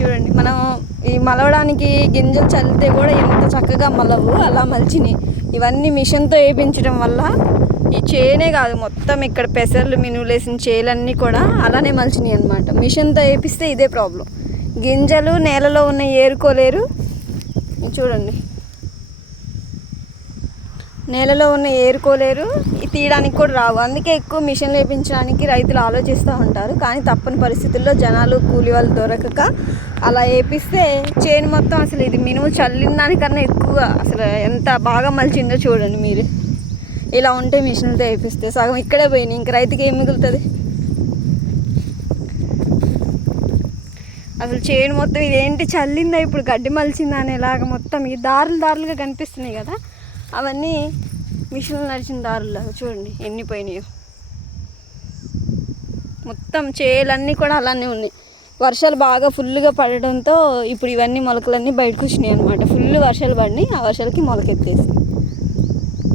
చూడండి, మనం ఈ మలవడానికి గింజలు చల్లితే కూడా ఎంత చక్కగా మలవు అలా మలిచినాయి. ఇవన్నీ మిషన్తో వేయించడం వల్ల ఈ చేనే కాదు మొత్తం ఇక్కడ పెసర్లు మినువులేసిన చేలన్నీ కూడా అలానే మలిచినాయి అనమాట. మిషన్తో వేపిస్తే ఇదే ప్రాబ్లం, గింజలు నేలలో ఉన్న ఏరుకోలేరు. చూడండి, నేలలో ఉన్న ఏరుకోలేరు, తీయడానికి కూడా రావు. అందుకే ఎక్కువ మిషన్లు వేయించడానికి రైతులు ఆలోచిస్తూ ఉంటారు. కానీ తప్పని పరిస్థితుల్లో జనాలు కూలి వాళ్ళు దొరకక అలా వేపిస్తే చేను మొత్తం అసలు ఇది మినుము చల్లిన దానికన్నా ఎక్కువ అసలు ఎంత బాగా మలిచిందో చూడండి మీరు. ఇలా ఉంటే మిషన్లతో వేపిస్తే సగం ఇక్కడే పోయినాయి, ఇంక రైతుకి ఏం మిగులుతుంది? అసలు చేను మొత్తం ఇదేంటి చల్లిందా ఇప్పుడు గడ్డి మలిచిందా అనేలాగా మొత్తం ఈ దారులుగా కనిపిస్తున్నాయి కదా, అవన్నీ మిషన్లు నడిచిన దారులాగా చూడండి ఎన్ని పోయినాయో. మొత్తం చేలన్నీ కూడా అలానే ఉన్నాయి. వర్షాలు బాగా ఫుల్గా పడడంతో ఇప్పుడు ఇవన్నీ మొలకలన్నీ బయటకు వచ్చినాయి అనమాట. ఫుల్ వర్షాలు పడినాయి, ఆ వర్షాలకి మొలకెత్తేసి